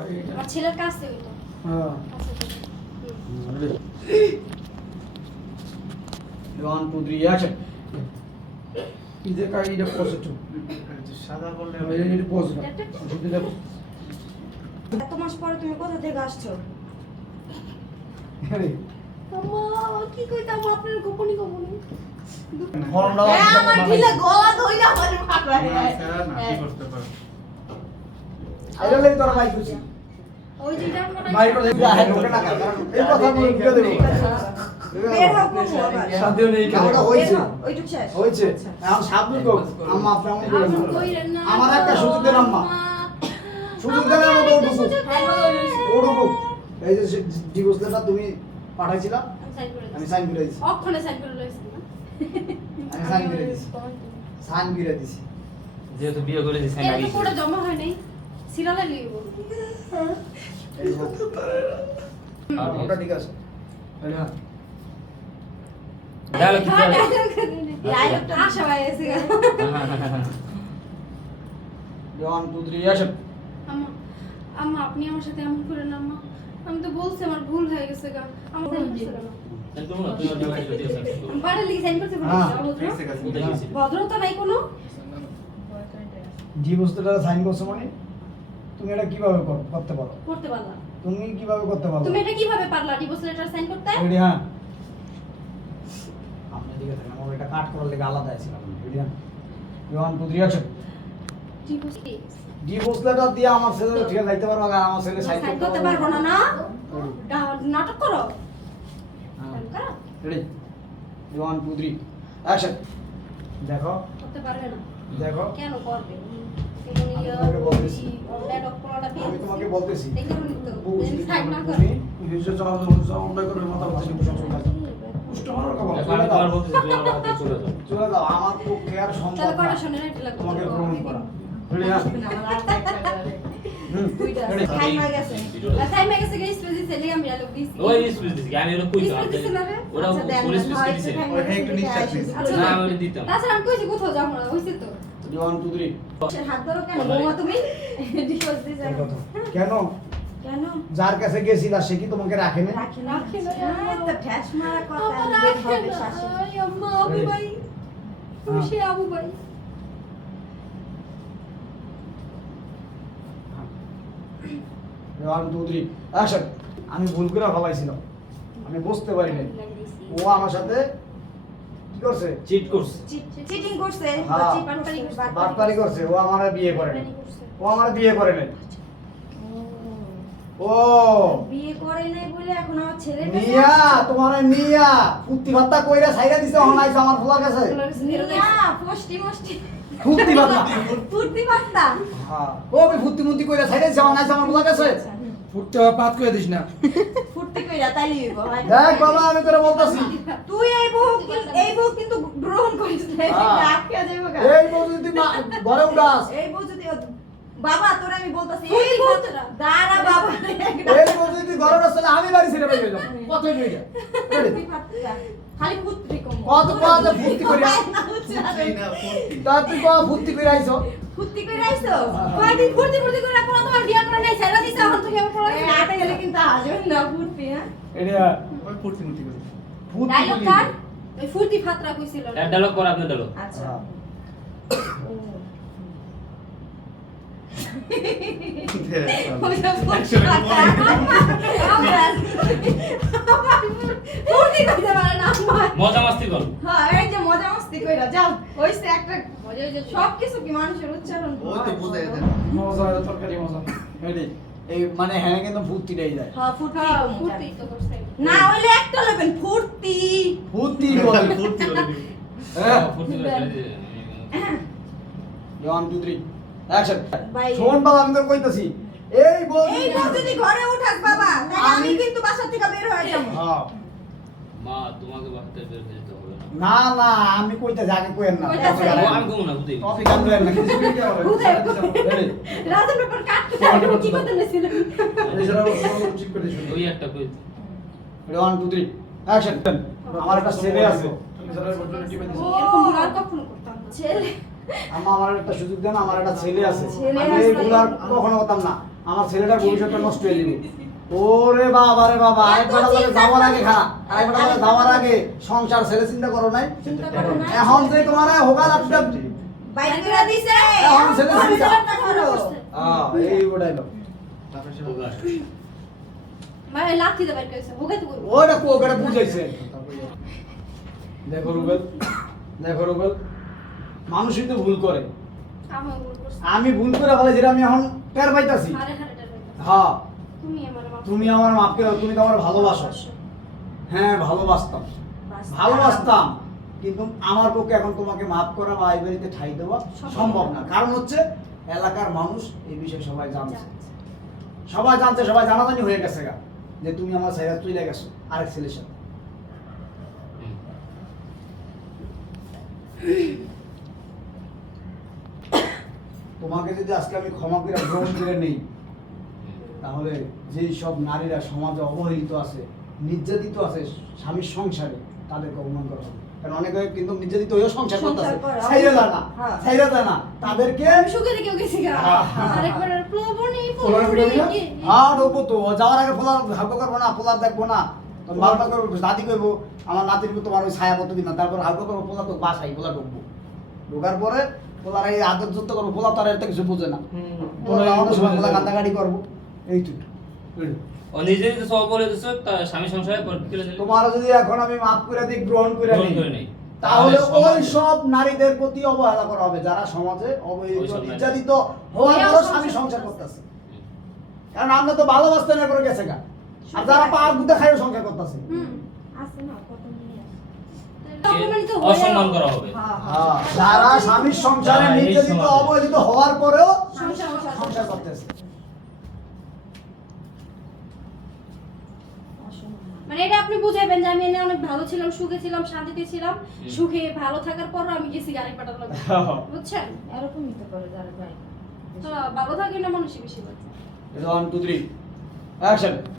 আমার ছেলের কাছে ওইটা হ্যাঁ ওয়ান টু থ্রি অ্যাকশন ইধে का इधर पॉजिटिव সাদা বললে এটা পজিটিভ এত মাস পরে তুমি কোথা থেকে আসছো? আম্মা কি কইতাম আপনার গোপনী ফর্মটা আমার ঢিলে গলা ধইরা আমার ফাটা না কি করতে পারো আইরা লাগি তোরা ভাই খুশি ওই যে জানটা ভাই করে দেখি আহে লোকে না কারণ এই কথা বলে দিয়ে দেব বের হও কোন আবার শান্তিও নেই কেন বের হইছে হও, ওইটুক শেষ হইছে এখন সাবধান কো আম্মা আপনি এমন করেন আপনি না কইরেন না আমার একটা সুযোগ দেন আম্মা সুযোগ দেন আমার তো ওটুকু ওটুকু এই যে ডিভোর্সটা তুমি পাঠাইছিলা আমি সাইন করে দিছি অক্ষণে সাইন করে লইছেন না আমি সাইন করে দিছি সাইন করে দিছি যেহেতু বিয়ে করে দিছেন এটা আগে তো কোড়া জমা হয় নাই সিরালে লিখব এই ওটা ঠিক আছে এই হ্যাঁ ডায়লগ কি বলে ডায়লগটা আশা হয়ে গেছে ওয়ান টু থ্রি অ্যাকশন আম্মা আম্মা আপনি আমার সাথে এমন করেন না আম্মা আমি তো বলছি আমার ভুল হয়ে গেছে গা আমার ভুল হয়ে গেছে গা তুমি না তুমি ডিভাইস করে দিয়েছো আমি বাড়ি লিখে সাইন করতে হ্যাঁ, পারি কোথায় গেছে ভদ্রতা নাই কোনো ডিভোর্সটা সাইন করছো মানে তুমি এটা কিভাবে করতে পারো করতে পারলা তুমি কিভাবে করতে পারো তুমি এটা কিভাবে পারলা ডিভোর্স লেটার সাইন করতে রেডি হ্যাঁ আপনি দিকে থাকেন আমার এটা কাট করার লাগি আলাদা ছিল রেডি হ্যাঁ one two three action divorce divorce letter দিয়ে আমার ছেলে ঠিক যাইতে পারবো আর আমার ছেলে সাইন সাইন করতে পারবো না না নাটক করো করো ready one two three action দেখো করতে পারবে না দেখো কেন করবে আমি তোমাকে বলতেছি সাইন না করো হিজে চলা অন্যায় করে মাথা বসে পুষ্ট মারার কথা এখন আমি তোমার বলতেছি তুমি আমার হাতে চলে যাও চলে যাও আমার পক্ষে আর সম্ভব তাহলে না কটা শুনে রাখতে লাগবে তোমাকে গ্রহণ করা রেডি হ্যাঁ রেডি টাইম হয়ে গেছে সাইন মে গেছে গাইস প্লিজ সেলে আমি লোক দিছি ওই স্পিচ দিছি আমি ওরা কই স্পিচ দিছে না রে? ওরা আচ্ছা, দেন, পুলিশ স্পিচ হয়, দিছে time ওই হয়ে একটু গেছে, নিশ্চয় আসেন। please। আচ্ছা না আমি দিতাম তাছাড়া আমি কইছি কোথাও যাবো না হইছে তো ওয়ান টু থ্রি সে হাত ধরো কেন বৌমা তুমি ডিভোর্স দিছে কেন কেন যার কাছে গেছিলা সে কি তোমাকে রাখে না রাখি না রাখি না। তো ঠ্যাস মারা কথা আমার বের রাখে হবে না। শাশি আই আম্মা আবু ভাই খুশি আবু ভাই ওয়ান টু থ্রি অ্যাকশন আমি ভুল করে ফলাইছিলাম আমি বুঝতে পারি নাই ও আমার সাথে কি করছে চিট করছে চিটিং করছে হ্যাঁ বাটপারি করছে বাটপারি করছে ও আমার বিয়ে করে নাই ও আমার বিয়ে করে নাই ও বিয়ে করে নাই বলে এখন আমার ছেলে নিয়া তোমার নিয়া ফুর্তি ভাত্তা কইরা ছাইরা দিছে হনাইছে আমার ফলার কাছে নিয়া পোস্টি মোস্টি ফুর্তি ভাত্তা ফুর্তি পাত্তা হ্যাঁ ও আমি ফুর্তি মুর্তি কইরা ছাইরা দিছে হনাইছে আমার ফলার কাছে ফুটতে পাত করে দিস না ফুর্তি কইরা তাইলি হইব দেখ বাবা আমি তোরে বলতাছি তুই এই বউ কিন্তু গ্রহণ করিস না হ্যাঁ। আটকে যাইব গা এই বউ যদি ঘরে উঠাস এই বউ যদি বাবা তোরে আমি বলতাছি তুই এই বউ বলতেরা। দাঁড়া বাবা এই বউ যদি ঘরে উঠাস তাহলে আমি বাড়ি ছেড়ে বেরিয়ে যাব কত হয়ে যায় ফুর্তি পাত্তা খালি ফুর্তি কম কত কত ফুর্তি কইরা এই না ফুর্তি তা তুই কত ফুর্তি কইরা আইছো ফুর্তি কইরা আইছো কয়দিন ফুর্তি ফুর্তি করে আপনারা তোমার বিয়ে করে নাই ছেড়ে দিছে এখন তুমি আমার পড়া আতে গেলে কিন্তু আসবেন না ফুর্তি হ্যাঁ এটা ওই ফুর্তি মুর্তি করে ফুর্তি ডায়লগ কইলি। কার ওই ফুর্তি ফাতরা কইছিল এক ডায়লগ কর আপনি ডায়লগ আচ্ছা হ্যাঁ। ওইটা ফুর্তি ফাতরা ফুর্তি কইতে পারে না আমার মজা মাস্তি কর হ্যাঁ এই যে মজা মস্তি কইরা যাও হইছে একটা সব কিছু কি মানুষের উচ্চারণ ওই তো বুঝাই দেন মজা তরকারি মজা রেডি এই মানে হ্যাঁ কিন্তু ফুর্তিটাই যায় হ্যাঁ ফুর্তি ফুর্তি তো করছে না হইলে একটা লবেন ফুর্তি ফুর্তি বলে ফুর্তি করে দিবি হ্যাঁ ফুর্তি করে ছেড়ে দিয়ে ওয়ান টু থ্রি অ্যাকশন ভাই। শোন বাবা আমি তো কইতাছি এই বল এই বউ যদি ঘরে উঠাস বাবা তাহলে আমি কিন্তু বাসা থেকে বের হয়ে যাব হ্যাঁ মা তোমাকে বাড়িতে বের হয়ে যেতে হবে না না না আমি কইতাছি আগে কইেন না কইতাছে। ও আমি কমু না বুঝি কফি গান দেন না কিছু কি হবে বুঝাই। রেডি রাজন পেপার কাটতে চাই কি করতে নেছিল এছাড়া চিপ করে দিন ওই একটা কই ওয়ান টু থ্রি অ্যাকশন আমার একটা ছেলে আছে এরকম ভুল আর কখনো করতাম না। ছেলে আমার একটা সুযোগ দেন আমার একটা ছেলে আছে ছেলে আমি এই আছে। ভুল আর কখনো করতাম না আমার ছেলেটার ভবিষ্যৎটা নষ্ট হয়ে যাবে। ওরে বাবা রে বাবা, আরেকবার বলে যাওয়ার আগে খারাপ, আরেকবার বলে যাওয়ার আগে সংসার ছেলে চিন্তা করো নাই। চিন্তা করো নাই। এখন যে তোমার হোগাল আপটা বাইক করে দিছে এখন ছেলে এখন চিন্তা। ছেলেটা করো। এই ওটাই লোক তারপরে সে হোগা। ভাই লাথি দে বাইর করেছে হোগা তো করব ওটা কোকরে বুঝাইছে। দেখো রুবেল, দেখো রুবেল, মানুষই তো ভুল করে। আমি ভুল করছি আমি ভুল করে বলে যেটা আমি এখন টের পাইতাছি। আরে হারেটা কইতাছি হ্যাঁ, তুমি আমার মাপ তুমি আমার মাফ করো, তুমি তো আমার ভালোবাসো। হ্যাঁ ভালোবাসতাম, ভালোবাসতাম, কিন্তু আমার পক্ষে এখন তোমাকে মাফ করা বা এই বাড়িতে ঠাই দেওয়া সম্ভব না। কারণ হচ্ছে এলাকার মানুষ এই বিষয়ে সবাই জানছে, সবাই জানছে, সবাই জানাজানি হয়ে গেছে গা যে তুমি আমার সাইরা চলে গেছো আরেক ছেলের সাথে। হুম। তোমাকে যদি আজকে আমি ক্ষমা করে গ্রহণ করে নেই, তাহলে যেই সব নারীরা সমাজে অবহেলিত আছে, নির্যাতিত আছে স্বামীর সংসারে, তাদেরকে অপমান করা হবে। কারণ অনেকে কিন্তু নির্যাতিত হয়েও সংসার করতেছে, সংসার করে, ছাইরা যায় না, হ্যাঁ। ছাইরা যায় না, তাদেরকে আমি সুখে থেকেও গেছি গা আরেকবার প্লবনি ফোলার করে দিলা? হ্যাঁ ঢোকবো তো, যাওয়ার আগে ফোলার হাউকা করবো না, ফোলার দেখবো না, তো বারবার করবো, দাদি করবো আমার নাতির তোমার ওই ছায়া কত দিন না, তারপর হাউকা করবো, ফোলা তো বাসাই, ফোলা ঢুকবো, ঢোকার পরে ফোলার এই আদর যুক্ত করবো, ফোলা তার একটা কিছু বোঝে না, ফোলা আমাদের সময় ফোলা কান্দাকাটি করবো, এইটুকু। ও নিজে নিজে সব বলে দিছে তার স্বামী সংসারে পর কি হলো? তোমার যদি এখন আমি মাফ করে দিই, গ্রহণ করে গ্রহণ নিই, করে নেই। তাহলে ওই সমাজে- সব নারীদের প্রতি অবহেলা করা হবে যারা সমাজে অবহেলিত ওইসব নারী। নির্যাতিত হওয়ার এরাও পরও সংসার স্বামী সংসার করতেছে। করতেছে। কারণ আমরা তো ভালোবাসতে না করে গেছে গা, আর যারা পার গুদা খাইও সংসার করতেছে। হুম আছে না কত নিয়ে আছে। অপমানিত অসম্মান করা হবে। হ্যাঁ হ্যাঁ, যারা স্বামীর সংসারে যারা এই নির্যাতিত সমাজে- অবহেলিত হওয়ার পরেও সংসার সংসার করতেছে। অসম্মান। মানে এটা আপনি বুঝাইবেন যে আমি এনে অনেক ভালো ছিলাম, সুখে ছিলাম, শান্তিতে ছিলাম, সুখে ভালো থাকার পরও আমি গেছি গাড়ি পাঠাতে লাগবে বুঝছেন? এরকমই তো করে যারা বাইক তো ভালো থাকে না মানুষই বেশি বাঁচে। 1 2 3 অ্যাকশন।